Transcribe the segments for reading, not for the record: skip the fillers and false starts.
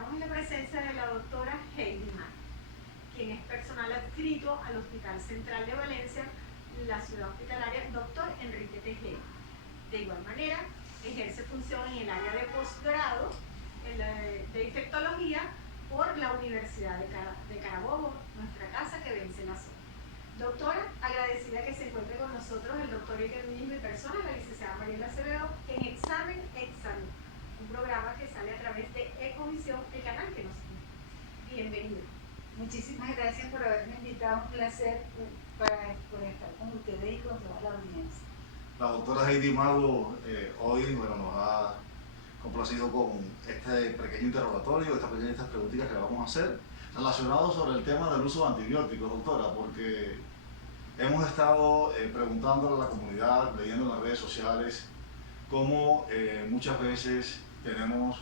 estamos en la presencia de la doctora Heidi Mack, quien es personal adscrito al Hospital Central de Valencia, la ciudad hospitalaria Dr. Enrique Tejeda. De igual manera, ejerce función en el área de posgrado de infectología por la Universidad de Carabobo, nuestra casa que vence la zona. Doctora, agradecida que se encuentre con nosotros el doctor Iker Núñez, mi persona, la licenciada Mariela Acevedo, en Examen Examen, un programa que sale a través de Ecovisión, el canal que nos sigue. Bienvenido. Muchísimas gracias por haberme invitado, un placer por estar con ustedes y con toda la audiencia. La doctora Heidi Mago hoy nos ha complacido con este pequeño interrogatorio, estas preguntitas que le vamos a hacer relacionados sobre el tema del uso de antibióticos, doctora, porque hemos estado preguntándole a la comunidad, leyendo en las redes sociales, cómo muchas veces tenemos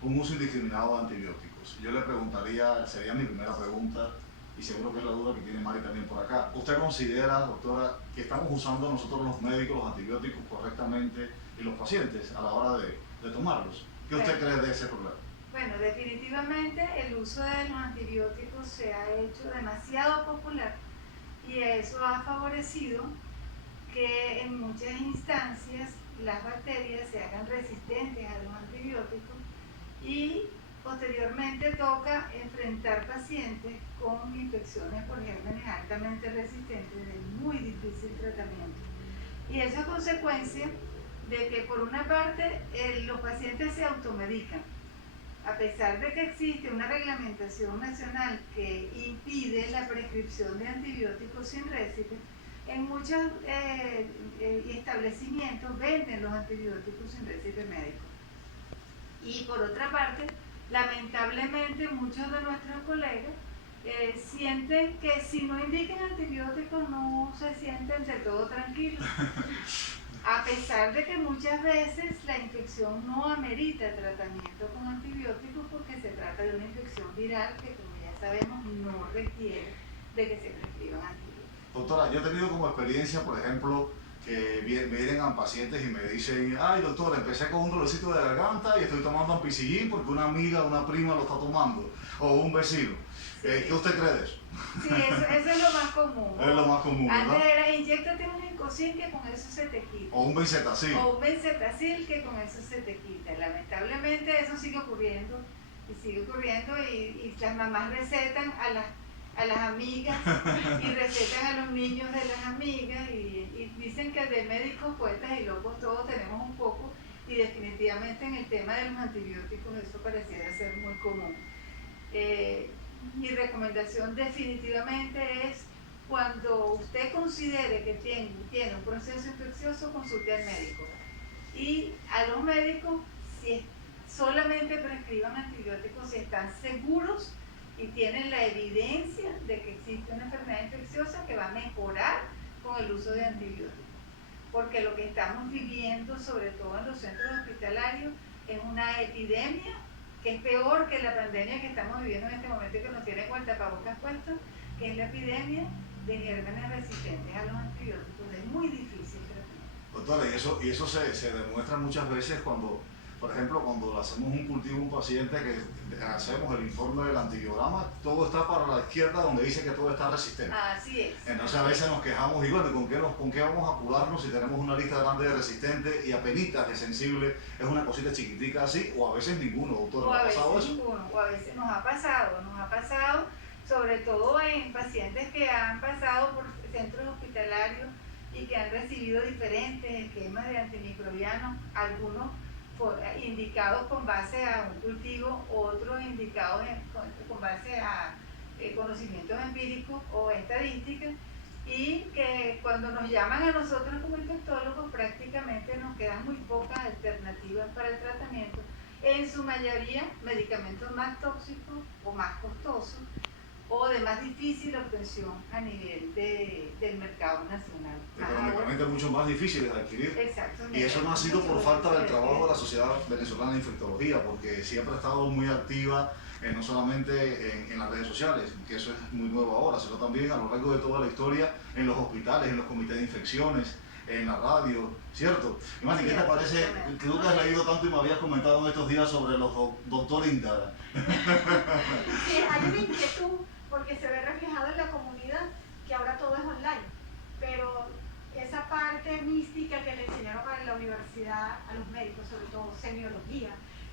un uso indiscriminado de antibióticos. Yo le preguntaría, sería mi primera pregunta, y seguro que es la duda que tiene Mari también por acá. ¿Usted considera, doctora, que estamos usando nosotros los médicos los antibióticos correctamente y los pacientes a la hora de tomarlos? ¿Qué usted cree de ese problema? Bueno, definitivamente el uso de los antibióticos se ha hecho demasiado popular y eso ha favorecido que en muchas instancias las bacterias se hagan resistentes a los antibióticos y posteriormente toca enfrentar pacientes con infecciones por gérmenes altamente resistentes de muy difícil tratamiento. Y eso es consecuencia de que por una parte los pacientes se automedican. A pesar de que existe una reglamentación nacional que impide la prescripción de antibióticos sin receta, en muchos establecimientos venden los antibióticos sin receta médica. Y por otra parte, lamentablemente muchos de nuestros colegas sienten que si no indican antibióticos no se sienten del todo tranquilos. A pesar de que muchas veces la infección no amerita tratamiento con antibióticos porque se trata de una infección viral que, como ya sabemos, no requiere de que se prescriban antibióticos. Doctora, yo he tenido como experiencia, por ejemplo, que vienen a pacientes y me dicen: ay, doctor, empecé con un dolorcito de garganta y estoy tomando ampicillin porque una amiga, una prima lo está tomando, o un vecino. Sí. ¿Qué usted cree de eso? Sí, eso es lo más común. Es lo más común, ¿verdad? Antes era inyéctate un Incocin que con eso se te quita. O un Benzetacil. O un Benzetacil que con eso se te quita. Lamentablemente eso sigue ocurriendo y las mamás recetan a las amigas y recetan a los niños de las amigas y dicen que de médicos, poetas y locos todos tenemos un poco, y definitivamente en el tema de los antibióticos eso pareciera ser muy común. Mi recomendación definitivamente es: cuando usted considere que tiene un proceso infeccioso, consulte al médico. Y a los médicos, si solamente prescriban antibióticos si están seguros y tienen la evidencia de que existe una enfermedad infecciosa que va a mejorar con el uso de antibióticos. Porque lo que estamos viviendo, sobre todo en los centros hospitalarios, es una epidemia que es peor que la pandemia que estamos viviendo en este momento y que nos tiene con el tapabocas puesto, que es la epidemia de gérmenes resistentes a los antibióticos. Es muy difícil tratar. Doctora, y eso se demuestra muchas veces cuando, por ejemplo, cuando hacemos un cultivo a un paciente, que hacemos el informe del antibiograma, todo está para la izquierda donde dice que todo está resistente. Así es. Entonces a veces nos quejamos y bueno, ¿con qué vamos a curarnos si tenemos una lista grande de resistentes y apenitas de sensible es una cosita chiquitica así? O a veces ninguno, doctora. O a veces ninguno, o a veces nos ha pasado, sobre todo en pacientes que han pasado por centros hospitalarios y que han recibido diferentes esquemas de antimicrobianos, algunos indicados con base a un cultivo, otros indicados con base a conocimientos empíricos o estadísticas, y que cuando nos llaman a nosotros como infectólogos prácticamente nos quedan muy pocas alternativas para el tratamiento, en su mayoría medicamentos más tóxicos o más costosos o de más difícil obtención a nivel del mercado nacional. Económicamente mucho más difíciles de adquirir. Exactamente. Y eso no ha sido por falta del trabajo de la Sociedad Venezolana de Infectología, porque siempre ha estado muy activa, no solamente en las redes sociales, que eso es muy nuevo ahora, sino también a lo largo de toda la historia en los hospitales, en los comités de infecciones, en la radio, ¿cierto? Imagínate, ¿qué Sí, te parece? absolutamente. Que tú que has leído tanto y me habías comentado en estos días sobre los doctores Indara. Sí, hay una inquietud porque se ve reflejado en la comunidad que ahora todo es online, pero esa parte mística que le enseñaron a la universidad, a los médicos, sobre todo semiología,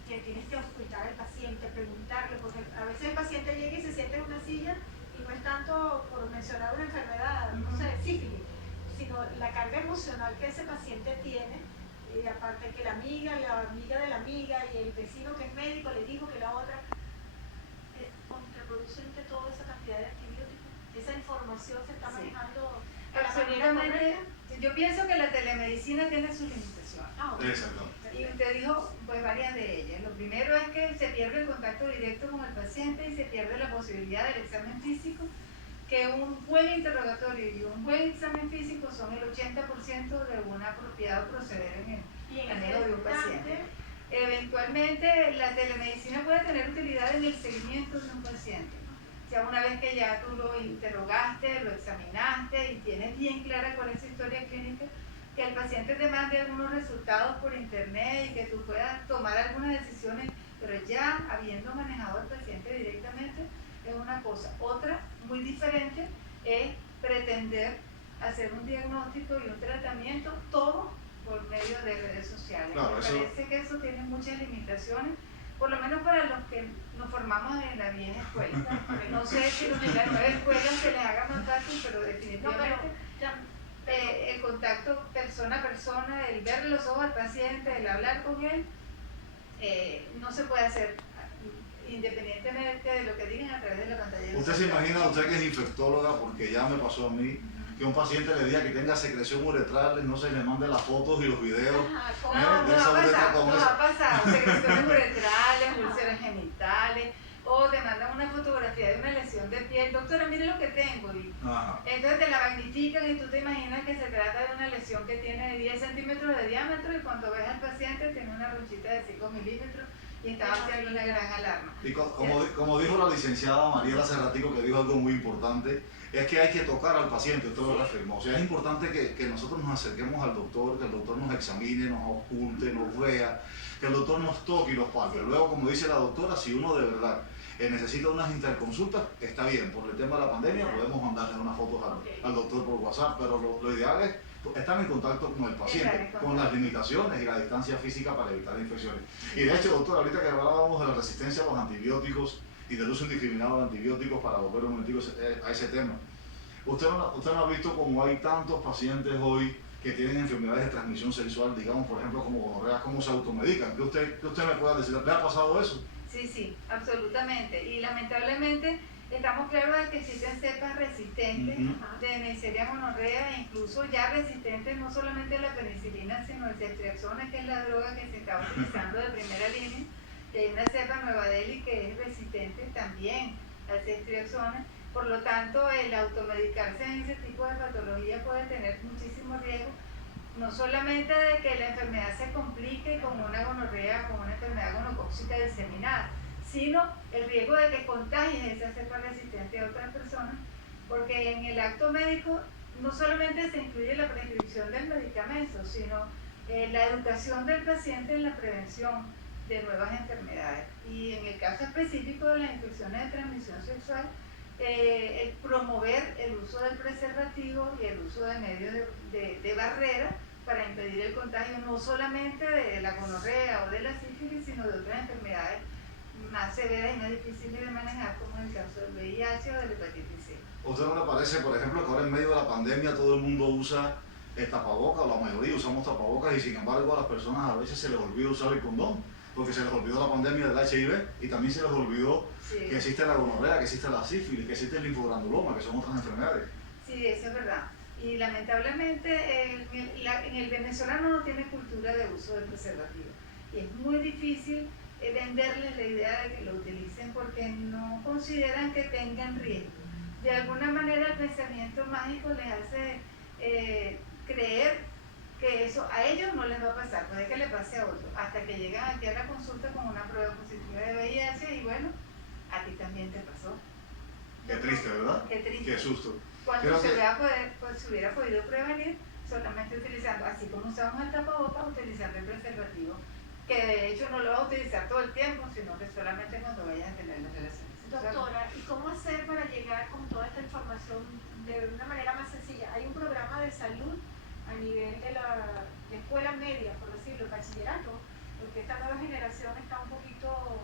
que tienes que auscultar al paciente, preguntarle, porque a veces el paciente llega y se sienta en una silla y no es tanto por mencionar una enfermedad, no sé, sífilis, sino la carga emocional que ese paciente tiene, y aparte que la amiga de la amiga y el vecino que es médico le dijo que la otra, contraproducente toda esa cantidad de antibióticos, esa información se está manejando de la manera Absolutamente. correcta. Yo pienso que la telemedicina tiene sus limitaciones. Ok. Exacto. Y usted dijo pues varias de ellas. Lo primero es que se pierde el contacto directo con el paciente y se pierde la posibilidad del examen físico, que un buen interrogatorio y un buen examen físico son el 80% de un apropiado proceder en Y el en manejo de un este paciente. instante, Eventualmente la telemedicina puede tener utilidad en el seguimiento de un paciente. Ya una vez que ya tú lo interrogaste, lo examinaste y tienes bien clara cuál es su historia clínica, que el paciente te mande algunos resultados por internet y que tú puedas tomar algunas decisiones, pero ya habiendo manejado al paciente directamente es una cosa. Otra, muy diferente, es pretender hacer un diagnóstico y un tratamiento, todo por medio de redes sociales. Claro, Me eso- parece que eso tiene muchas limitaciones, por lo menos para los que nos formamos en la vieja escuela. No sé si los de la nueva escuela se les haga más fácil, pero no, definitivamente pero ya, el contacto persona a persona, el ver los ojos al paciente, el hablar con él, no se puede hacer independientemente de lo que digan a través de la pantalla. Usted se imagina, usted que es infectóloga, porque ya me pasó a mí, que un paciente le diga que tenga secreción uretral, no se le mande las fotos y los videos. ajá, No, de nos esa ha uretra pasado, con nos esa. ha pasado, secreciones uretrales, úlceras genitales, o te mandan una fotografía de una lesión de piel, doctora, mire lo que tengo, y Ajá. entonces te la magnifican y tú te imaginas que se trata de una lesión que tiene 10 centímetros de diámetro y cuando ves al paciente tiene una ronchita de 5 milímetros y estaba haciendo una gran alarma. Y como dijo la licenciada Mariela hace ratico, que dijo algo muy importante, es que hay que tocar al paciente, usted lo reafirmó. O sea, es importante que nosotros nos acerquemos al doctor, que el doctor nos examine, nos oculte, nos vea, que el doctor nos toque y nos palpe. Luego, como dice la doctora, si uno de verdad necesita unas interconsultas, está bien, por el tema de la pandemia podemos mandarle unas fotos al doctor por WhatsApp, pero lo ideal es estar en contacto con el paciente, con las limitaciones y la distancia física para evitar infecciones. Y de hecho, doctor, ahorita que hablábamos de la resistencia a los antibióticos y del uso indiscriminado de antibióticos, para volver un momentico a ese tema, usted no ha visto como hay tantos pacientes hoy que tienen enfermedades de transmisión sexual, digamos, por ejemplo, como gonorrea, cómo se automedican. ¿Qué usted me pueda decir? ¿Le ha pasado eso? Sí, absolutamente. Y lamentablemente estamos claros de que existen cepas resistentes de Neisseria gonorrea, e incluso ya resistentes no solamente a la penicilina, sino al ceftriaxona, que es la droga que se está utilizando de primera línea. Y hay una cepa Nueva Delhi que es resistente también al ceftriaxona. Por lo tanto, el automedicarse en ese tipo de patología puede tener muchísimo riesgo, no solamente de que la enfermedad se complique con una gonorrea, con una enfermedad gonocócica diseminada, sino el riesgo de que contagies esa cepa resistente a otras personas, porque en el acto médico no solamente se incluye la prescripción del medicamento, sino la educación del paciente en la prevención de nuevas enfermedades. Y en el caso específico de las infecciones de transmisión sexual, el promover el uso del preservativo y el uso de medios de barrera para impedir el contagio no solamente de la gonorrea o de la sífilis, sino de otras enfermedades más severas y más difíciles de manejar, como en el caso del VIH o de la hepatitis C. ¿A usted no le parece, por ejemplo, que ahora en medio de la pandemia todo el mundo usa el tapabocas, o la mayoría usamos tapabocas, y sin embargo a las personas a veces se les olvida usar el condón, porque se les olvidó la pandemia del HIV y también se les olvidó que existe la gonorrea, que existe la sífilis, que existe el linfogranuloma, que son otras enfermedades? Sí, eso es verdad. Y lamentablemente en el venezolano no tiene cultura de uso del preservativo. Y es muy difícil venderles la idea de que lo utilicen porque no consideran que tengan riesgo. De alguna manera el pensamiento mágico les hace creer que eso a ellos no les va a pasar, puede que le pase a otros, hasta que llegan aquí a la consulta con una prueba positiva de VIH y bueno, a ti también te pasó. Qué triste, ¿verdad? Qué triste. Qué susto. Cuando Creo se que- hubiera podido prevenir, solamente utilizando, así como usamos el tapabocas, utilizando el preservativo, que de hecho no lo vas a utilizar todo el tiempo, sino que solamente cuando vayas a tener las relaciones sexuales. Doctora, ¿y cómo hacer para llegar con toda esta información de una manera más sencilla? Hay un programa de salud a nivel de la escuela media, por decirlo, el bachillerato, porque esta nueva generación está un poquito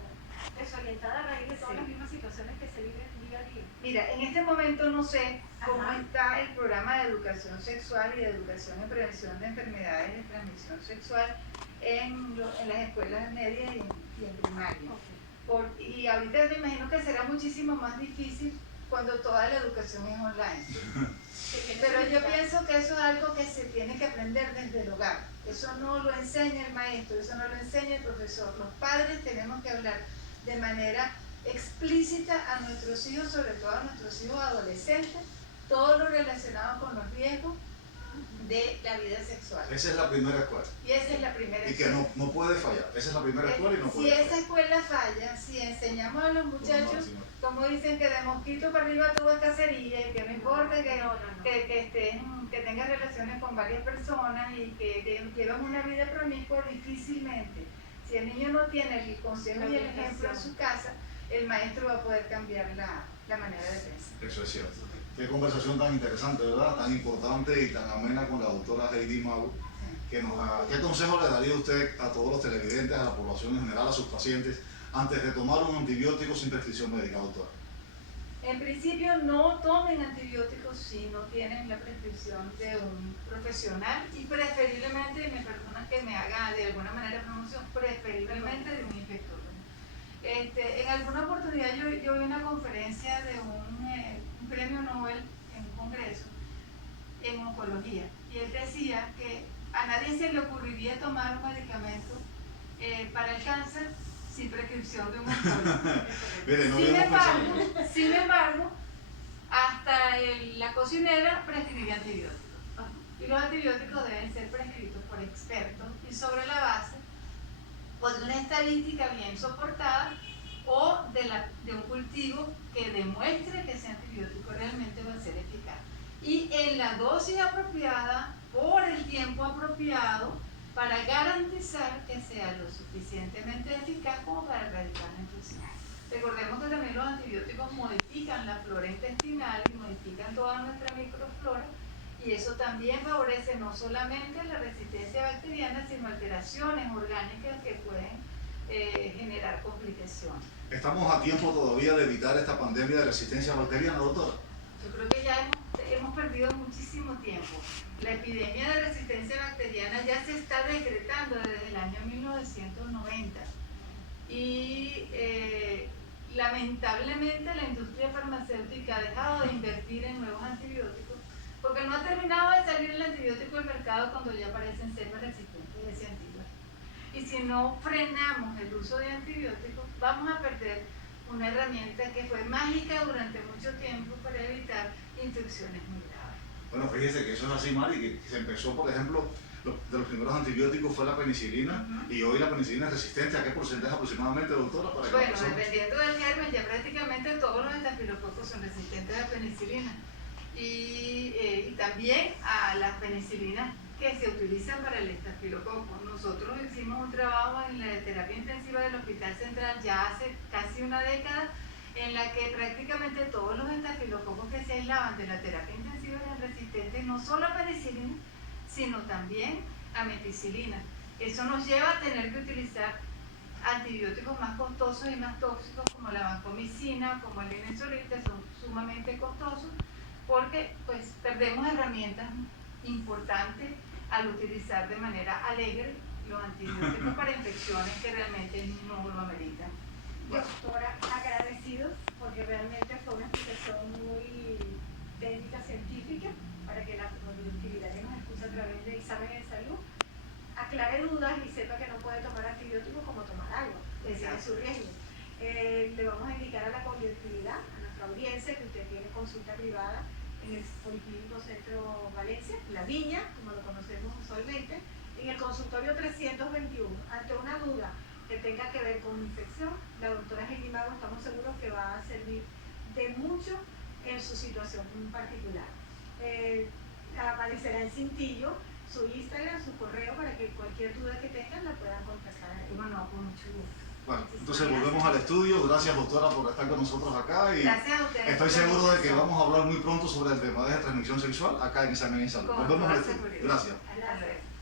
desorientada a raíz de todas las mismas situaciones que se viven día a día. Mira, en este momento no sé cómo Ajá. está el programa de educación sexual y de educación en prevención de enfermedades de transmisión sexual en las escuelas medias y en primaria. Y ahorita me imagino que será muchísimo más difícil cuando toda la educación es online. Pero yo pienso que eso es algo que se tiene que aprender desde el hogar. Eso no lo enseña el maestro, eso no lo enseña el profesor. Los padres tenemos que hablar de manera explícita a nuestros hijos, sobre todo a nuestros hijos adolescentes, todo lo relacionado con los riesgos de la vida sexual. Esa es la primera escuela. Y esa es la primera Y que escuela. no puede fallar. Esa es la primera escuela y no puede Si fallar. esa escuela falla, si enseñamos a los muchachos, como dicen, que de mosquito para arriba tú vas cacería y que no importa que tengas relaciones con varias personas y que llevas una vida promiscua, difícilmente. Si el niño no tiene el consejo y el ejemplo en su casa, el maestro va a poder cambiar la manera de pensar. Eso es cierto. Qué conversación tan interesante, ¿verdad? Tan importante y tan amena con la doctora Heidi Mago. ¿Qué consejo le daría usted a todos los televidentes, a la población en general, a sus pacientes, antes de tomar un antibiótico sin prescripción médica, doctora? En principio, no tomen antibióticos si no tienen la prescripción de un profesional y preferiblemente, me perdonan que me haga de alguna manera promoción, preferiblemente de un infectólogo. En alguna oportunidad yo vi una conferencia de un premio Nobel en un congreso en oncología y él decía que a nadie se le ocurriría tomar un medicamento para el cáncer sin prescripción de un oncólogo. Sin embargo, hasta la cocinera prescribía antibióticos. Y los antibióticos deben ser prescritos por expertos y sobre la base de una estadística bien soportada o de un cultivo que demuestre que ese antibiótico realmente va a ser eficaz. Y en la dosis apropiada, por el tiempo apropiado, para garantizar que sea lo suficientemente eficaz como para erradicar la infección. Recordemos que también los antibióticos modifican la flora intestinal y modifican toda nuestra microflora, y eso también favorece no solamente la resistencia bacteriana, sino alteraciones orgánicas que pueden generar complicaciones. ¿Estamos a tiempo todavía de evitar esta pandemia de resistencia bacteriana, doctora? Yo creo que ya hemos perdido muchísimo tiempo. La epidemia de resistencia bacteriana ya se está decretando desde el año 1990 y lamentablemente la industria farmacéutica ha dejado de invertir en nuevos antibióticos porque no ha terminado de salir el antibiótico del mercado cuando ya aparecen cepas resistentes a ese antibiótico. Y si no frenamos el uso de antibióticos, vamos a perder una herramienta que fue mágica durante mucho tiempo para evitar infecciones muy graves. Bueno, fíjese que eso es así, Mari, que se empezó, por ejemplo, de los primeros antibióticos fue la penicilina, y hoy la penicilina es resistente. ¿A qué porcentaje aproximadamente, doctora? Para que Bueno, dependiendo del germen, ya prácticamente todos los estafilococos son resistentes a la penicilina. Y también a las penicilinas que se utilizan para el estafilococo. Nosotros hicimos un trabajo en la terapia intensiva del Hospital Central ya hace casi una década, en la que prácticamente todos los estafilococos que se aislaban de la terapia intensiva eran resistentes no solo a penicilina, sino también a meticilina. Eso nos lleva a tener que utilizar antibióticos más costosos y más tóxicos como la vancomicina, como el linezolid, que son sumamente costosos, porque pues perdemos herramientas importantes al utilizar de manera alegre los antibióticos para infecciones que realmente no lo ameritan. Doctora, agradecidos porque realmente fue una explicación muy técnica, científica, para que la productividad que nos escucha a través de exámenes de salud aclare dudas y sepa que no puede tomar antibióticos como tomar agua, que tiene su riesgo. Le vamos a indicar a la conectividad, a nuestra audiencia, que usted tiene consulta privada en el Policlínico Centro Valencia, La Viña, como lo conocemos usualmente, en el consultorio 321. Ante una duda que tenga que ver con infección, la doctora Heidi Mago estamos seguros que va a servir de mucho en su situación particular. aparecerá en cintillo su Instagram, su correo, para que cualquier duda que tengan la puedan contactar ahí. Bueno, con mucho gusto. Bueno, entonces volvemos al estudio. Gracias, doctora, por estar con nosotros acá. Y Gracias a ustedes. estoy seguro de que vamos a hablar muy pronto sobre el tema de transmisión sexual acá en Examen y Salud. Con Volvemos al toda estudio. seguridad. Gracias. Hasta luego.